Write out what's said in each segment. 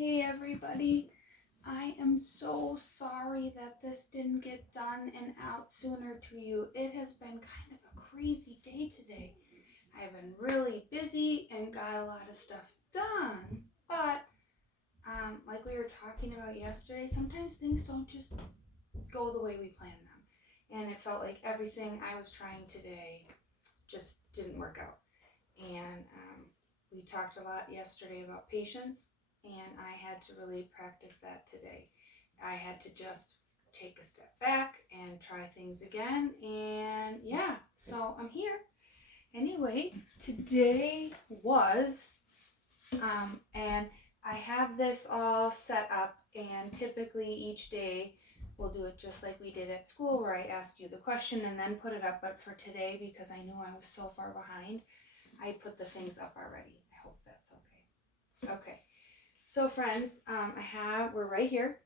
Hey everybody, I am so sorry that this didn't get done and out sooner to you. It has been kind of a crazy day today. I've been really busy and got a lot of stuff done, but like we were talking about yesterday, sometimes things don't just go the way we plan them. And it felt like everything I was trying today just didn't work out. And we talked a lot yesterday about patience, and I had to really practice that today. I had to just take a step back and try things again, and yeah, so I'm here. Anyway, today was, and I have this all set up, and typically each day we'll do it just like we did at school, where I ask you the question and then put it up. But for today, because I knew I was so far behind, I put the things up already. I hope that's okay. Okay. So friends, we're right here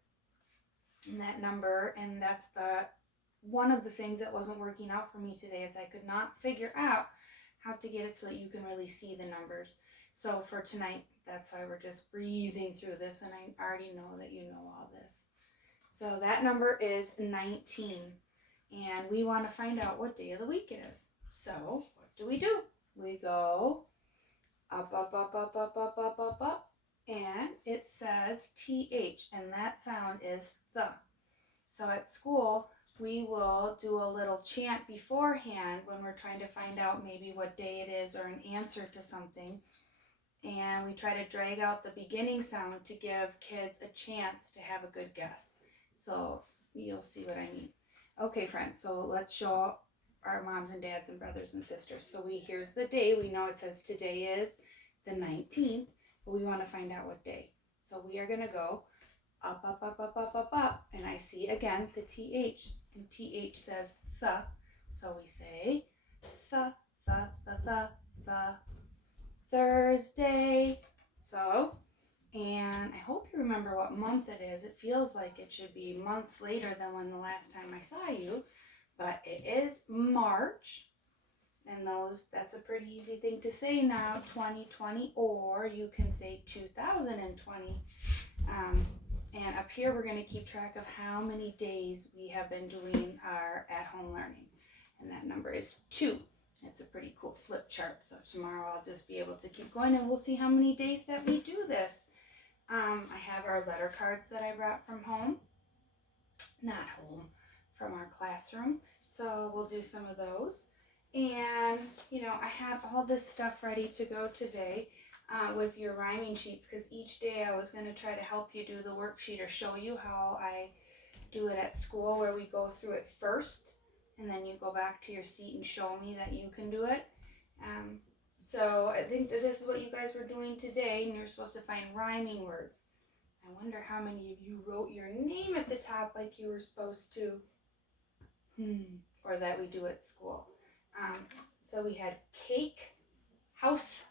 in that number, and that's one of the things that wasn't working out for me today is I could not figure out how to get it so that you can really see the numbers. So for tonight, that's why we're just breezing through this, and I already know that you know all this. So that number is 19, and we want to find out what day of the week it is. So what do? We go up, up, up, up, up, up, up, up, up, and it says TH, and that sound is the. So at school, we will do a little chant beforehand when we're trying to find out maybe what day it is or an answer to something. And we try to drag out the beginning sound to give kids a chance to have a good guess. So you'll see what I mean. Okay, friends, so let's show our moms and dads and brothers and sisters. So here's the day. We know it says today is the 19th, but we want to find out what day. So we are going to go up, up, up, up, up, up, up, and I see again the TH, and TH says the. So we say the, Thursday. So, and I hope you remember what month it is. It feels like it should be months later than when the last time I saw you, but it is March. And that's a pretty easy thing to say now, 2020, or you can say 2020. And up here, we're going to keep track of how many days we have been doing our at-home learning. And that number is 2. It's a pretty cool flip chart. So tomorrow I'll just be able to keep going, and we'll see how many days that we do this. I have our letter cards that I brought from home. Not home, from our classroom. So we'll do some of those. And, I had all this stuff ready to go today with your rhyming sheets, because each day I was going to try to help you do the worksheet or show you how I do it at school, where we go through it first and then you go back to your seat and show me that you can do it. So I think that this is what you guys were doing today, and you're supposed to find rhyming words. I wonder how many of you wrote your name at the top like you were supposed to, or that we do at school. So we had cake, house,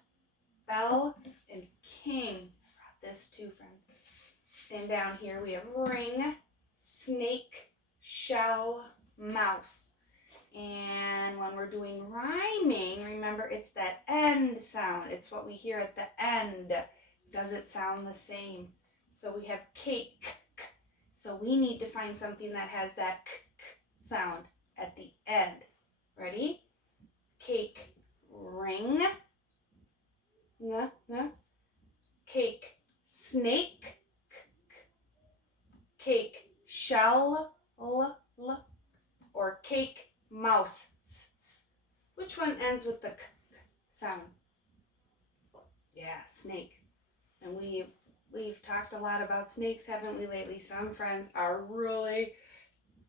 bell, and king. I brought this too, friends. And down here we have ring, snake, shell, mouse. And when we're doing rhyming, remember it's that end sound. It's what we hear at the end. Does it sound the same? So we have cake. So we need to find something that has that sound at the end. Ready? Cake, ring. Cake, snake. Cake, shell, or cake, mouse. Which one ends with the k sound? Yeah, snake. And we've talked a lot about snakes, haven't we, lately? Some friends really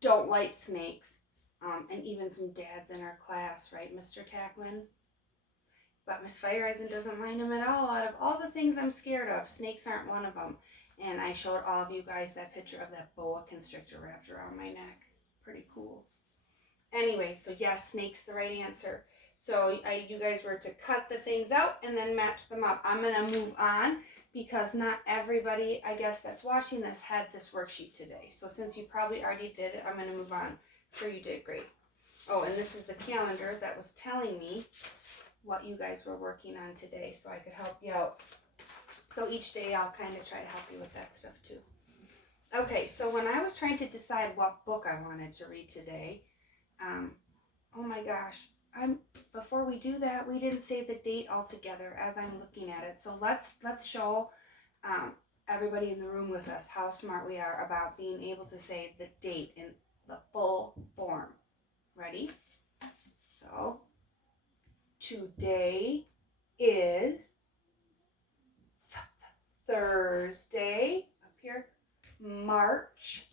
don't like snakes. And even some dads in our class, right, Mr. Tackman? But Miss Fireeisen doesn't mind them at all. Out of all the things I'm scared of, snakes aren't one of them. And I showed all of you guys that picture of that boa constrictor wrapped around my neck. Pretty cool. Anyway, so yes, snake's the right answer. So you guys were to cut the things out and then match them up. I'm going to move on because not everybody, I guess, that's watching this had this worksheet today. So since you probably already did it, I'm going to move on. I'm sure you did great. Oh, and this is the calendar that was telling me what you guys were working on today, so I could help you out. So each day I'll kind of try to help you with that stuff too. Okay, so when I was trying to decide what book I wanted to read today, oh my gosh, before we do that, we didn't say the date altogether as I'm looking at it. So let's show everybody in the room with us how smart we are about being able to say the date in the full form. Ready? So today is Thursday, up here, March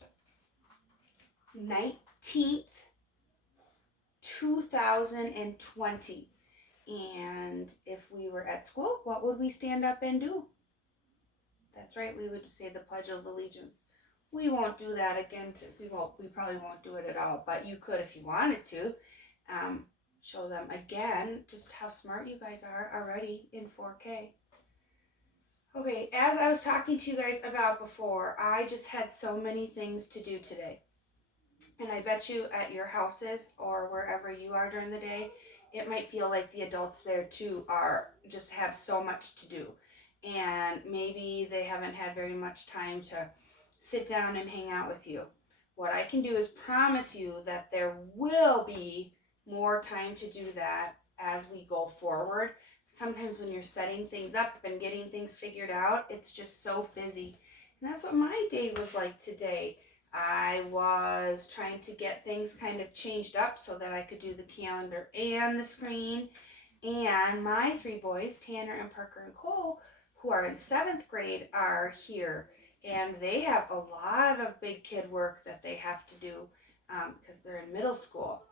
19th, 2020. And if we were at school, what would we stand up and do? That's right, we would say the Pledge of Allegiance. We won't do that again. We probably won't do it at all, but you could if you wanted to. Show them again just how smart you guys are already in 4K. Okay, as I was talking to you guys about before, I just had so many things to do today. And I bet you at your houses or wherever you are during the day, it might feel like the adults there too just have so much to do. And maybe they haven't had very much time to sit down and hang out with you. What I can do is promise you that there will be more time to do that as we go forward. Sometimes when you're setting things up and getting things figured out, it's just so busy. And that's what my day was like today. I was trying to get things kind of changed up so that I could do the calendar and the screen. And my three boys, Tanner and Parker and Cole, who are in 7th grade, are here. And they have a lot of big kid work that they have to do because they're in middle school.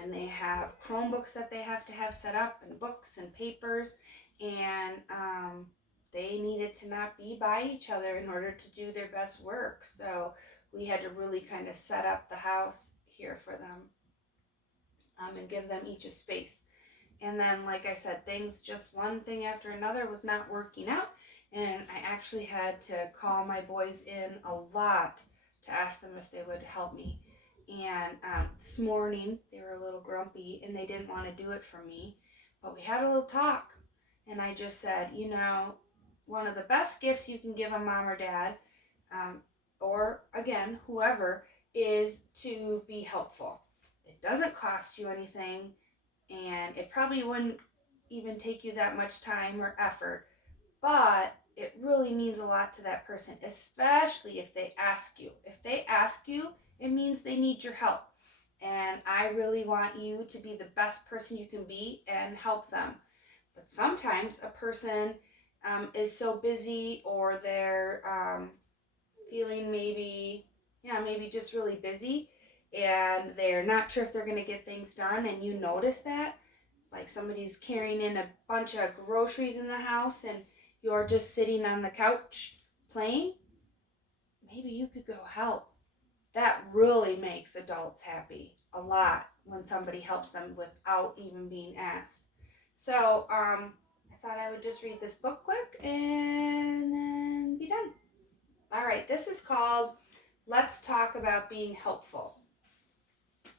And they have Chromebooks that they have to have set up, and books and papers. And they needed to not be by each other in order to do their best work. So we had to really kind of set up the house here for them and give them each a space. And then, like I said, just one thing after another was not working out. And I actually had to call my boys in a lot to ask them if they would help me. And this morning, they were a little grumpy and they didn't want to do it for me. But we had a little talk. And I just said, one of the best gifts you can give a mom or dad, or again, whoever, is to be helpful. It doesn't cost you anything, and it probably wouldn't even take you that much time or effort, but it really means a lot to that person, especially if they ask you. If they ask you, it means they need your help. And I really want you to be the best person you can be and help them. But sometimes a person is so busy, or they're feeling maybe just really busy, and they're not sure if they're going to get things done, and you notice that, like somebody's carrying in a bunch of groceries in the house and you're just sitting on the couch playing, maybe you could go help. That really makes adults happy a lot when somebody helps them without even being asked. So I thought I would just read this book quick and then be done. All right, this is called Let's Talk About Being Helpful.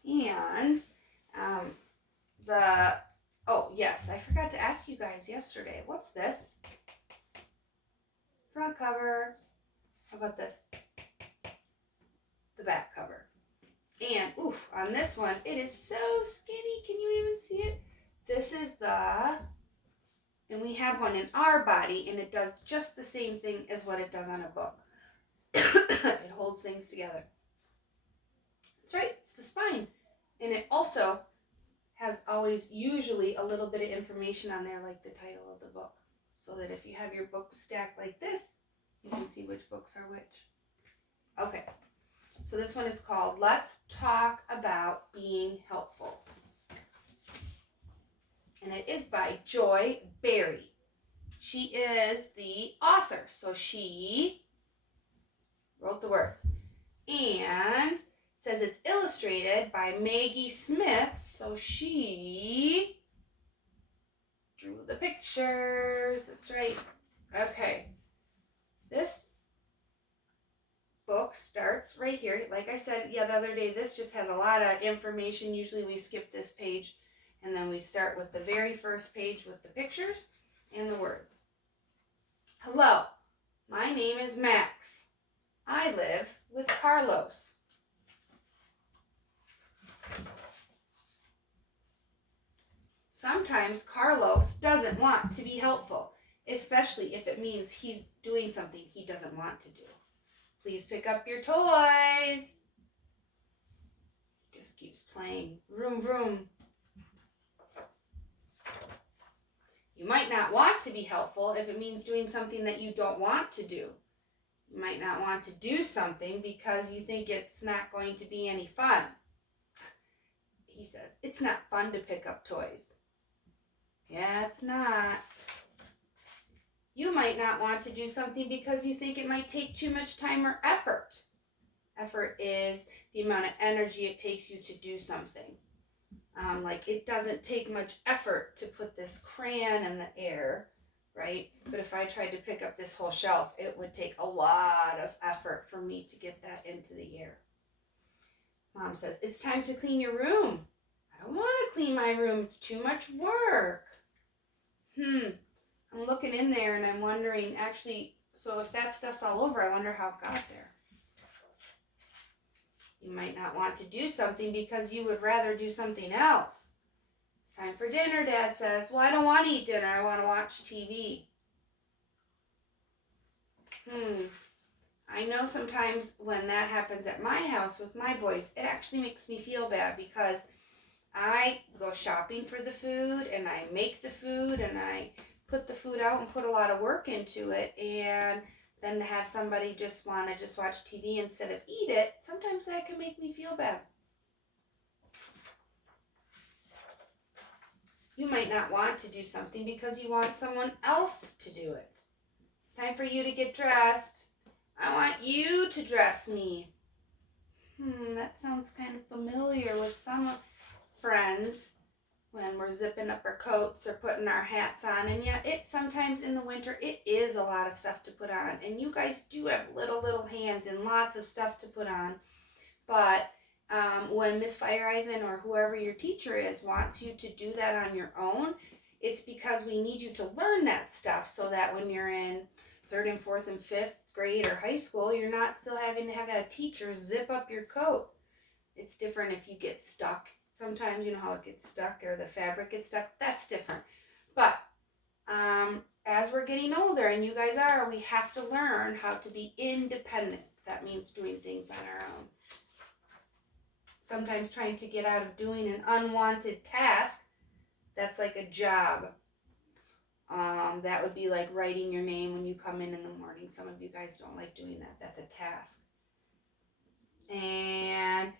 And oh yes, I forgot to ask you guys yesterday. What's this? Front cover. How about this? The back cover. And on this one, it is so skinny. Can you even see it? This is and we have one in our body, and it does just the same thing as what it does on a book. It holds things together. That's right, it's the spine. And it also has usually a little bit of information on there, like the title of the book, so that if you have your books stacked like this, you can see which books are which. Okay, so this one is called Let's Talk About Being Helpful. And it is by Joy Berry. She is the author, so she wrote the words. And it says it's illustrated by Maggie Smith, so she drew the pictures. That's right. Okay. This book starts right here. Like I said, the other day, this just has a lot of information. Usually we skip this page, and then we start with the very first page with the pictures and the words. Hello, my name is Max. I live with Carlos. Sometimes Carlos doesn't want to be helpful, especially if it means he's doing something he doesn't want to do. Please pick up your toys. He just keeps playing. Vroom, vroom. You might not want to be helpful if it means doing something that you don't want to do. You might not want to do something because you think it's not going to be any fun. He says, it's not fun to pick up toys. Yeah, it's not. You might not want to do something because you think it might take too much time or effort. Effort is the amount of energy it takes you to do something. Like it doesn't take much effort to put this crayon in the air, right? But if I tried to pick up this whole shelf, it would take a lot of effort for me to get that into the air. Mom says, it's time to clean your room. I don't want to clean my room. It's too much work. I'm looking in there and I'm wondering, actually, so if that stuff's all over, I wonder how it got there. You might not want to do something because you would rather do something else. It's time for dinner, Dad says. Well, I don't want to eat dinner. I want to watch TV. I know sometimes when that happens at my house with my boys, it actually makes me feel bad because I go shopping for the food and I make the food and I put the food out and put a lot of work into it, and then to have somebody just want to just watch TV instead of eat it, sometimes that can make me feel bad. You might not want to do something because you want someone else to do it. It's time for you to get dressed. I want you to dress me. That sounds kind of familiar with some friends when we're zipping up our coats or putting our hats on. And yeah, it sometimes in the winter, it is a lot of stuff to put on. And you guys do have little hands and lots of stuff to put on. But when Miss Fireeisen or whoever your teacher is wants you to do that on your own, it's because we need you to learn that stuff so that when you're in 3rd and 4th and 5th grade or high school, you're not still having to have a teacher zip up your coat. It's different if you get stuck. Sometimes you know how it gets stuck or the fabric gets stuck. That's different. But as we're getting older, and you guys are, we have to learn how to be independent. That means doing things on our own. Sometimes trying to get out of doing an unwanted task, that's like a job. That would be like writing your name when you come in the morning. Some of you guys don't like doing that. That's a task. And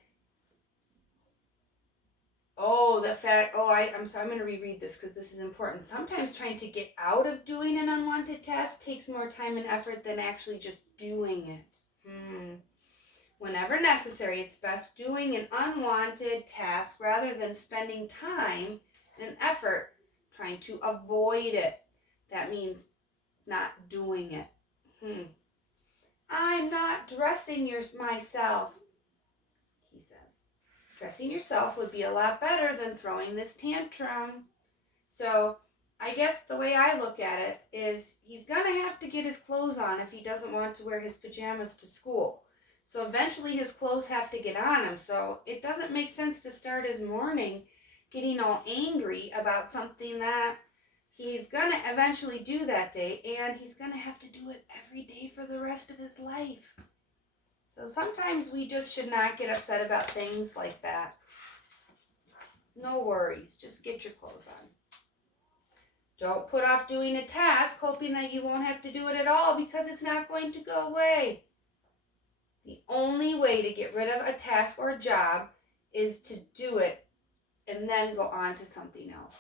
I'm going to reread this because this is important. Sometimes trying to get out of doing an unwanted task takes more time and effort than actually just doing it. Whenever necessary, it's best doing an unwanted task rather than spending time and effort trying to avoid it. That means not doing it. I'm not dressing myself, he says. Dressing yourself would be a lot better than throwing this tantrum. So I guess the way I look at it is he's going to have to get his clothes on if he doesn't want to wear his pajamas to school. So eventually his clothes have to get on him. So it doesn't make sense to start his morning getting all angry about something that he's going to eventually do that day, and he's going to have to do it every day for the rest of his life. So sometimes we just should not get upset about things like that. No worries, just get your clothes on. Don't put off doing a task hoping that you won't have to do it at all because it's not going to go away. The only way to get rid of a task or a job is to do it and then go on to something else.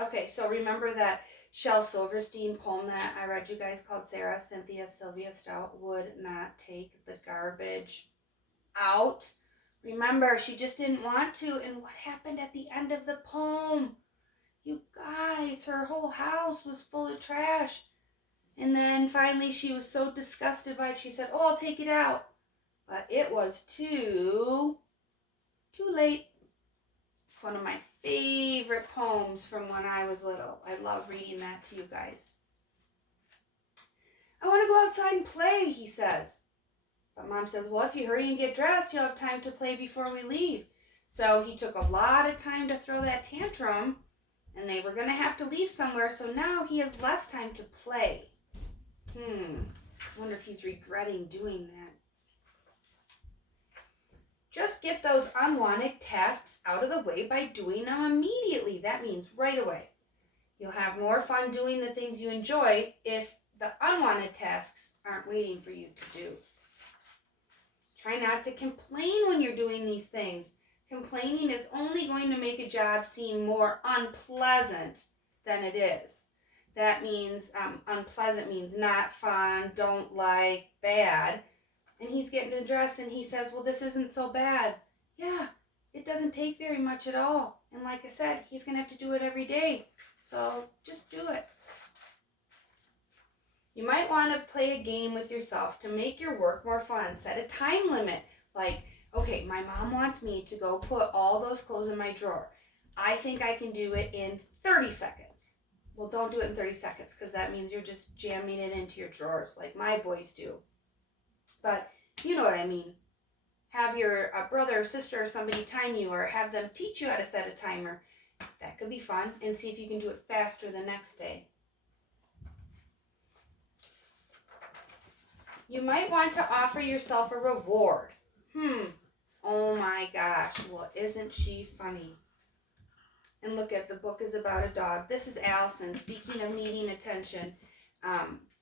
Okay, so remember that Shel Silverstein poem that I read you guys called Sarah Cynthia Sylvia Stout Would Not Take the Garbage Out. Remember, she just didn't want to. And what happened at the end of the poem? You guys, her whole house was full of trash. And then finally she was so disgusted by it, she said, I'll take it out. But it was too late. It's one of my favorite poems from when I was little. I love reading that to you guys. I want to go outside and play, he says. But Mom says, well, if you hurry and get dressed, you'll have time to play before we leave. So he took a lot of time to throw that tantrum, and they were going to have to leave somewhere, so now he has less time to play. I wonder if he's regretting doing that. Just get those unwanted tasks out of the way by doing them immediately. That means right away. You'll have more fun doing the things you enjoy if the unwanted tasks aren't waiting for you to do. Try not to complain when you're doing these things. Complaining is only going to make a job seem more unpleasant than it is. That means unpleasant means not fun, don't like, bad. And he's getting dressed and he says, well, this isn't so bad. Yeah, it doesn't take very much at all. And like I said, he's going to have to do it every day. So just do it. You might want to play a game with yourself to make your work more fun. Set a time limit. Like, okay, my mom wants me to go put all those clothes in my drawer. I think I can do it in 30 seconds. Well, don't do it in 30 seconds because that means you're just jamming it into your drawers like my boys do. But you know what I mean. Have your brother or sister or somebody time you, or have them teach you how to set a timer. That could be fun, and see if you can do it faster the next day. You might want to offer yourself a reward. Oh my gosh, well, isn't she funny? And look at, the book is about a dog. This is Allison. Speaking of needing attention,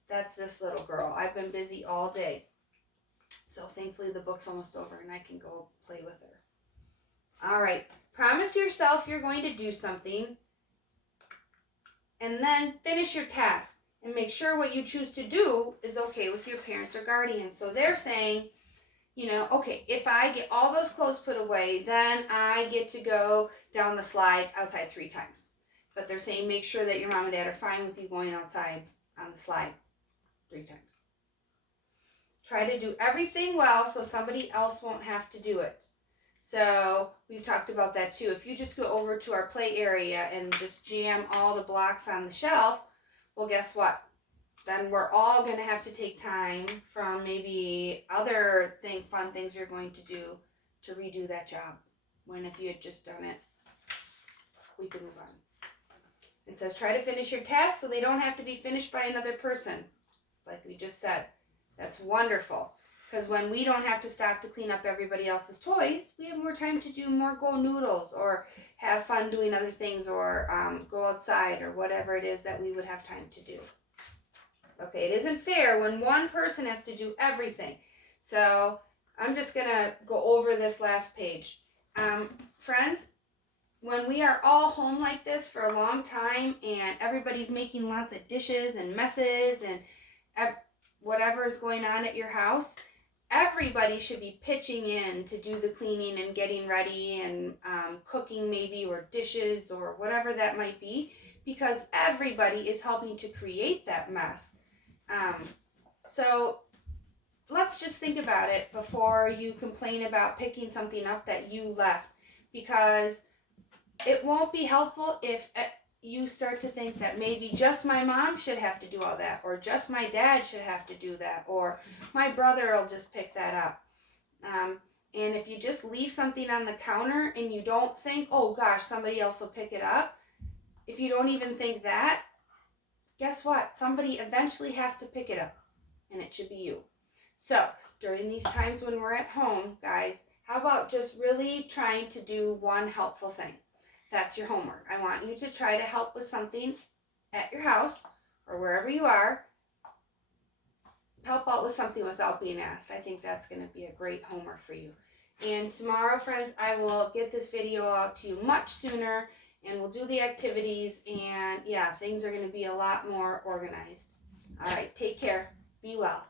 that's this little girl. I've been busy all day. So thankfully the book's almost over and I can go play with her. All right. Promise yourself you're going to do something and then finish your task and make sure what you choose to do is okay with your parents or guardians. So they're saying, you know, okay, if I get all those clothes put away, then I get to go down the slide outside 3 times. But they're saying make sure that your mom and dad are fine with you going outside on the slide 3 times. Try to do everything well so somebody else won't have to do it. So we've talked about that too. If you just go over to our play area and just jam all the blocks on the shelf, well, guess what? Then we're all going to have to take time from maybe other fun things we're going to do to redo that job. When if you had just done it, we could move on. It says try to finish your tasks so they don't have to be finished by another person. Like we just said. That's wonderful. Because when we don't have to stop to clean up everybody else's toys, we have more time to do more Go Noodles or have fun doing other things or go outside or whatever it is that we would have time to do. Okay, it isn't fair when one person has to do everything. So I'm just going to go over this last page. Friends, when we are all home like this for a long time and everybody's making lots of dishes and messes and whatever is going on at your house, everybody should be pitching in to do the cleaning and getting ready and cooking maybe, or dishes or whatever that might be, because everybody is helping to create that mess. So let's just think about it before you complain about picking something up that you left, because it won't be helpful if you start to think that maybe just my mom should have to do all that, or just my dad should have to do that, or my brother will just pick that up. And if you just leave something on the counter and you don't think, oh gosh, somebody else will pick it up, if you don't even think that, guess what? Somebody eventually has to pick it up, and it should be you. So during these times when we're at home, guys, how about just really trying to do one helpful thing? That's your homework. I want you to try to help with something at your house or wherever you are. Help out with something without being asked. I think that's going to be a great homework for you. And tomorrow, friends, I will get this video out to you much sooner, and we'll do the activities, and yeah, things are going to be a lot more organized. All right, take care. Be well.